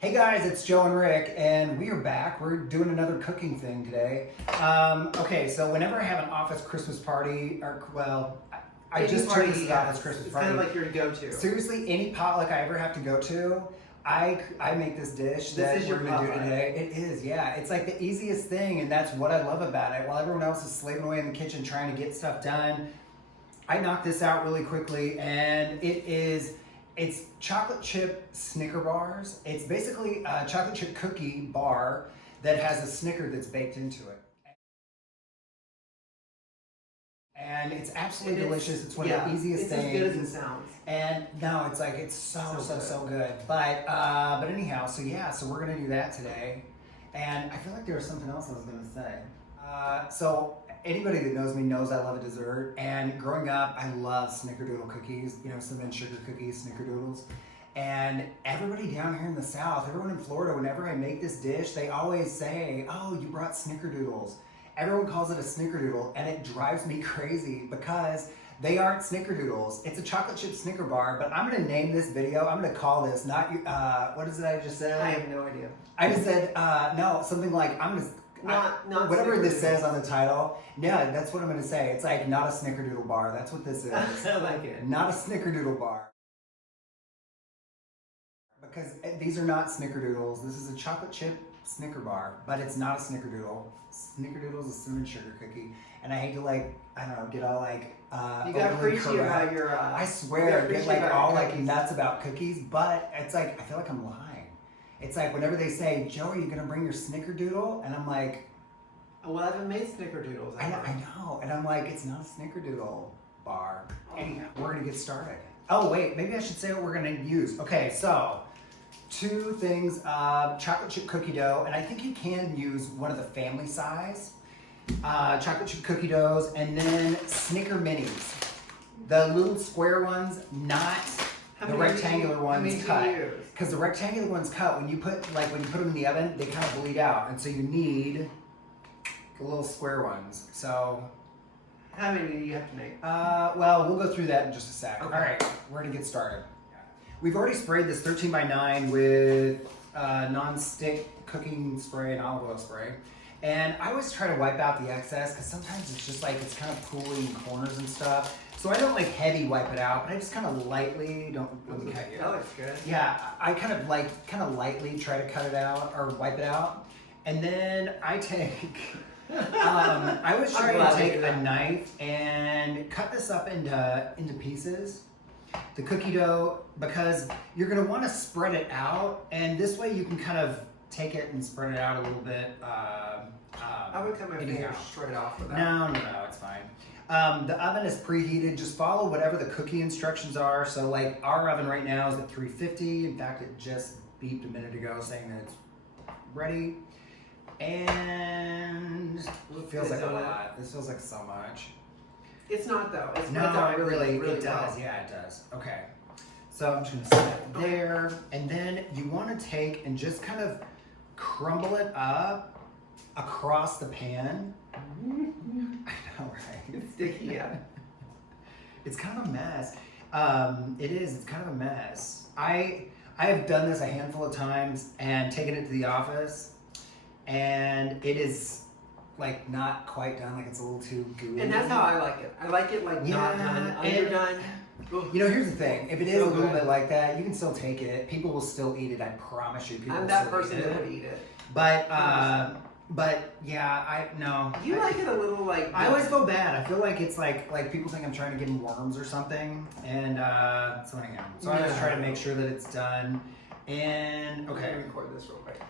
Hey guys, it's Joe and Rick, and we are back. We're doing another cooking thing today. Okay, so whenever I have an office Christmas party, or I just turned this office Christmas it's party. kind of like your go-to. Seriously, any potluck I ever have to go to, I make this dish that we're gonna do today. It is, yeah. It's like the easiest thing, and that's what I love about it. While everyone else is slaving away in the kitchen trying to get stuff done, I knock this out really quickly, and it's chocolate chip Snicker bars. It's basically a chocolate chip cookie bar that has a Snicker that's baked into it. And it's absolutely delicious. It's one of the easiest things. It's as good as it sounds. And no, it's like, it's so good. But anyhow, so we're gonna do that today. And I feel like there was something else I was gonna say. So anybody that knows me knows I love a dessert, and growing up I love Snickerdoodle cookies, cinnamon sugar cookies, Snickerdoodles. And everybody down here in the South, everyone in Florida, whenever I make this dish, they always say, oh, you brought Snickerdoodles. Everyone calls it a Snickerdoodle, and it drives me crazy because they aren't Snickerdoodles. It's a chocolate chip Snicker bar, but I'm gonna name this video, I'm gonna call this, what is it I just said? I have no idea. I just said, no, something like, Not whatever this says on the title, yeah, that's what I'm gonna say. It's like, not a Snickerdoodle bar. That's what this is. I like it. Not a Snickerdoodle bar. Because these are not Snickerdoodles. This is a chocolate chip Snicker bar, but it's not a Snickerdoodle. Snickerdoodle is a cinnamon sugar cookie. And I hate to get all you gotta preach about your, I swear, get all nuts about cookies, but it's like, I feel like I'm lying. It's like whenever they say, Joe, are you gonna bring your Snickerdoodle? And I'm like, well, I haven't made Snickerdoodles. I know. And I'm like, it's not a Snickerdoodle bar. Anyhow, we're gonna get started. Oh wait, maybe I should say what we're gonna use. Okay, so 2 things of chocolate chip cookie dough, and I think you can use one of the family size chocolate chip cookie doughs, and then Snicker minis. The little square ones, not the rectangular ones cut. Because the rectangular ones cut, when you put them in the oven, they kind of bleed out. And so you need the little square ones. So how many do you have to make? Well, we'll go through that in just a sec. Okay. All right, we're gonna get started. We've already sprayed this 13 by 9 with non-stick cooking spray and olive oil spray. And I always try to wipe out the excess because sometimes it's just it's kind of pooling in corners and stuff. So I don't heavy wipe it out, but I just kind of lightly, let me cut you. That looks good. Yeah, I kind of lightly try to cut it out or wipe it out. And then I take, I always try to take a knife and cut this up into pieces, the cookie dough, because you're gonna wanna spread it out, and this way you can kind of take it and spread it out a little bit. I would cut my fingers straight off with that. No, it's fine. The oven is preheated. Just follow whatever the cookie instructions are. So our oven right now is at 350. In fact, it just beeped a minute ago saying that it's ready. And it feels like a lot. This feels like so much. It's not though. It's really it does. Yeah, it does. Okay. So I'm just gonna set it there. And then you want to take and just kind of crumble it up across the pan. I know, right? It's sticky, yeah. It's kind of a mess. It is. It's kind of a mess. I have done this a handful of times and taken it to the office, and it is not quite done. It's a little too gooey. And that's how I like it. I like it not done, underdone. Here's the thing. If it is a little bit like that, you can still take it. People will still eat it. I promise you. People I'm will that still person that would eat it. But yeah, You like it a little I always feel bad. I feel like it's like people think I'm trying to give them worms or something, and so anyhow. So I just try to make sure that it's done. And okay, let me record this real quick.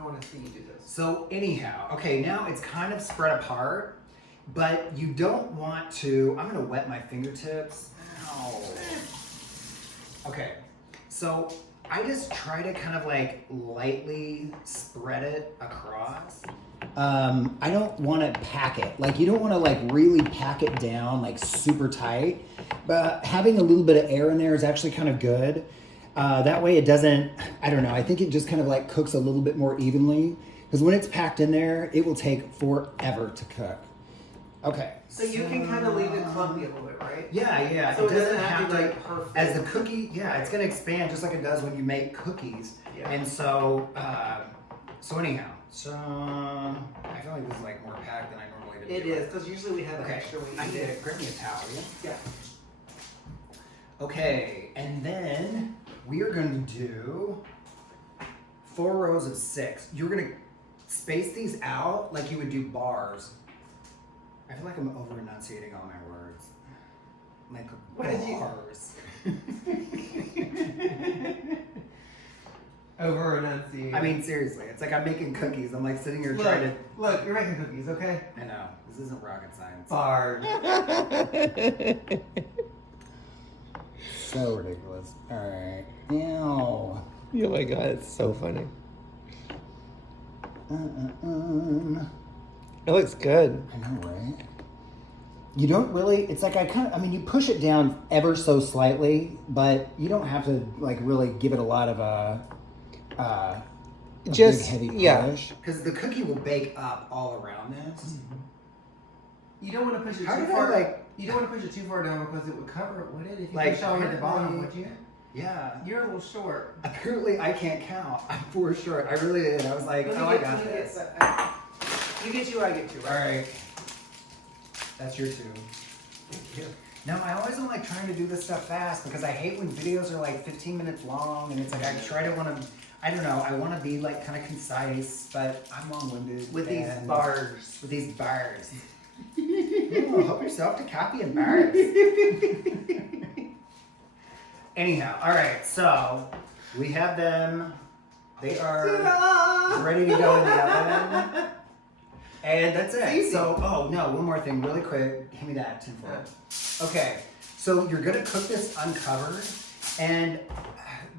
I want to see you do this. So anyhow, okay, now it's kind of spread apart, but you don't want to. I'm gonna wet my fingertips. Ow. Okay, so I just try to kind of lightly spread it across. I don't want to pack it. You don't want to really pack it down super tight, but having a little bit of air in there is actually kind of good. That way it doesn't, I don't know, I think it just kind of cooks a little bit more evenly, because when it's packed in there, it will take forever to cook. Okay. So you can kind of leave it clumpy a little bit, right? Yeah. So it doesn't have to be like perfect. As the cookie, it's gonna expand just like it does when you make cookies. Yeah. And so, anyhow, I feel like this is like more packed than I normally do. It is, because usually we have extra. I need to grab me a towel, yeah? Okay, and then we are going to do 4 rows of 6. You're going to space these out like you would do bars. I feel like I'm over enunciating all my words. Like bars. Over enunciating. I mean, seriously, it's like I'm making cookies. I'm like sitting here trying to. Look, you're making cookies, okay? I know. This isn't rocket science. Bars. So ridiculous. Alright. Now. Oh my god, it's so funny. It looks good. I know, right? You don't really, it's like you push it down ever so slightly, but you don't have to like really give it a lot of a big heavy push. Because the cookie will bake up all around this. Mm-hmm. You don't want to push it How too did far. I, like, you don't want to push it too far down because it would cover it, would it? If you like, push all the way at the bottom, would you? Yeah. You're a little short. Apparently I can't count. I'm 4 short. I really did. I was like, I got this. You get 2, I get 2. Right? Alright. That's your 2. Thank you. Now, I always don't like trying to do this stuff fast because I hate when videos are like 15 minutes long and it's like I try to I don't know, I want to be like kind of concise, but I'm long-winded. With these bars. With these bars. Oh, help yourself to copy and bars. Anyhow, alright, so we have them. They are ready to go in the oven. And that's it. Easy. So, one more thing, really quick. Hand me that tinfoil. Okay, so you're gonna cook this uncovered, and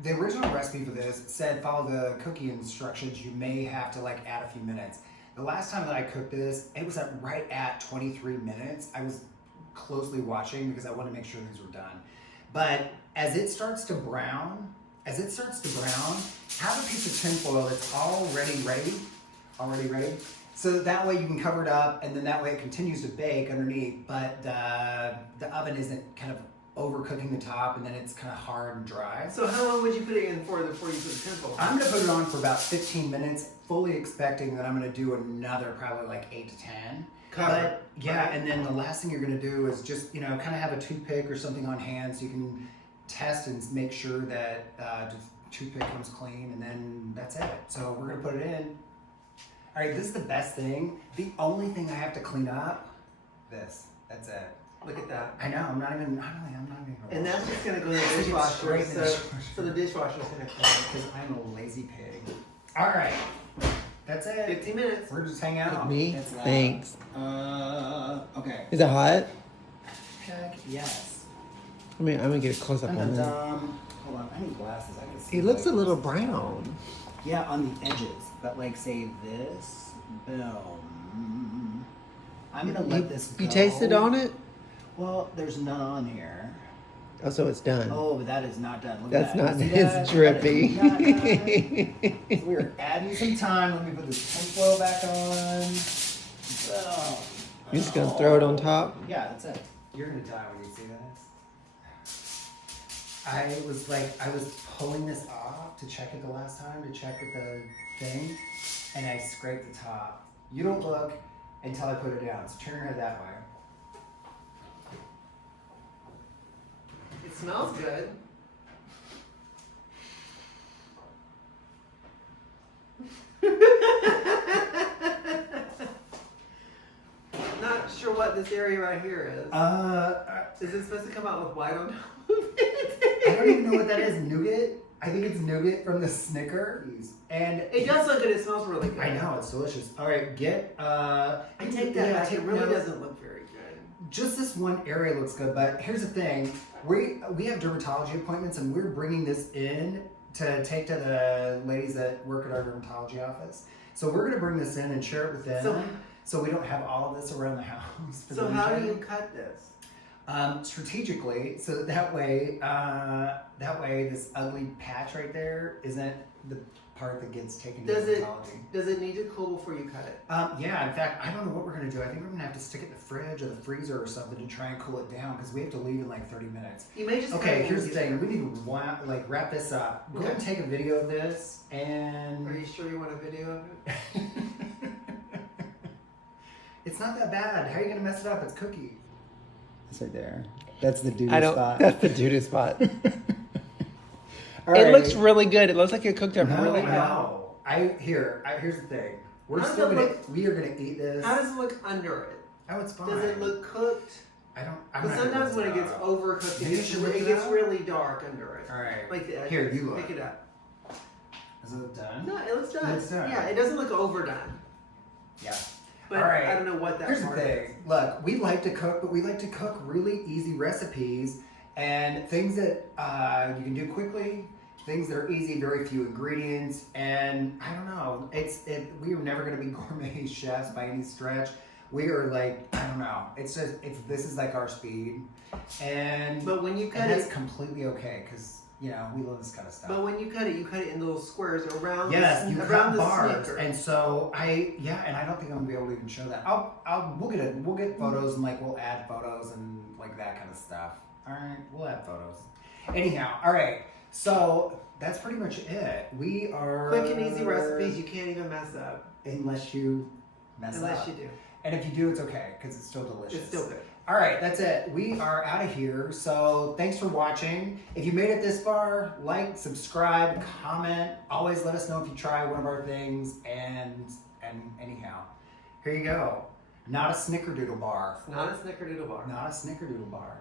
the original recipe for this said follow the cookie instructions. You may have to like add a few minutes. The last time that I cooked this, it was right at 23 minutes. I was closely watching because I wanted to make sure these were done. But as it starts to brown, have a piece of tinfoil that's already ready. So that way you can cover it up, and then that way it continues to bake underneath, but the oven isn't kind of overcooking the top, and then it's kind of hard and dry. So how long would you put it in for before you put the tinfoil? I'm going to put it on for about 15 minutes, fully expecting that I'm going to do another probably like 8 to 10. But yeah, and then the last thing you're going to do is just, kind of have a toothpick or something on hand so you can test and make sure that the toothpick comes clean, and then that's it. So we're going to put it in. All right, this is the best thing. The only thing I have to clean up, that's it. Look at that. I know, I'm not even. And that's just gonna go in the dishwasher. So the dishwasher's gonna clean it. Because I'm a lazy pig. All right, that's it. 15 minutes. We're just hanging out. Me? Thanks. Okay. Is it hot? Heck yes. I'm gonna get a close up on that. Hold on, I need glasses. I can see. It looks a little brown. Yeah, on the edges. But like, say this. Boom. I'm gonna let this go. You tasted on it? Well, there's none on here. Oh, so it's done. Oh, but that is not done. Look That's at that. not. See It's that? drippy. That is not done. We're adding some time. Let me put this tinfoil back on. Boom. You're just gonna throw it on top? Yeah, that's it. You're gonna die when you see this. I was pulling this off to check it the last time, to check with the thing, and I scraped the top. You don't look until I put it down, so turn your head that way. It smells good. Not sure what this area right here is. Is it supposed to come out with white on top of it? I don't even know what that is. Nougat? I think it's nougat from the Snicker. And it does look good. It smells really good. I know, it's delicious. All right, I take that back. It really doesn't look very good. Just this one area looks good, but here's the thing. We have dermatology appointments, and we're bringing this in to take to the ladies that work at our dermatology office. So we're going to bring this in and share it with them, so we don't have all of this around the house. So how do you cut this? strategically, so that way this ugly patch right there isn't the part that gets taken to dermatology. Does it need to cool before you cut it? Yeah, in fact, I don't know what we're gonna do. I think we're gonna have to stick it in the fridge or the freezer or something to try and cool it down because we have to leave in like 30 minutes. You may just Okay, here's the thing. We need to wrap this up. Go ahead and take a video of this and... Are you sure you want a video of it? It's not that bad. How are you gonna mess it up? It's cookie. It's right there. That's the doo-doo I don't. spot. That's the doo-doo spot. All It right. looks really good. It looks like it cooked up really good. No. Here's the thing. We're How does still it gonna look- we are gonna eat this. How does it look under it? Oh, it's fine. Does it look cooked? I'm Because not sometimes gonna when it look gets up. overcooked, Maybe you should look it it gets up? really dark under it. All right. Like the edges. Here, you look. Pick it up. Is it done? No, it looks done. It looks done. Yeah, it doesn't look overdone. Yeah. But All right. I don't know what that Here's the part is. thing. Look, we like to cook, but we like to cook really easy recipes and things that you can do quickly, things that are easy, very few ingredients, and I don't know. We are never going to be gourmet chefs by any stretch. We are like, I don't know. This is like our speed, and But when you cut that's it, completely okay because we love this kind of stuff. but when you cut it in little squares around. Yes, you around cut the bars, sneaker. and so and I don't think I'm gonna be able to even show that. We'll get photos and we'll add photos and like that kind of stuff. All right, we'll add photos. Anyhow, all right. So that's pretty much it. We are Quick and easy recipes you can't even mess up unless you mess up. unless you do. And if you do, it's okay because it's still delicious. It's still good. All right, that's it. We are out of here. So thanks for watching. If you made it this far, like, subscribe, comment. Always let us know if you try one of our things. And anyhow, here you go. Not a Snickerdoodle bar. It's not a Snickerdoodle bar. Not a Snickerdoodle bar.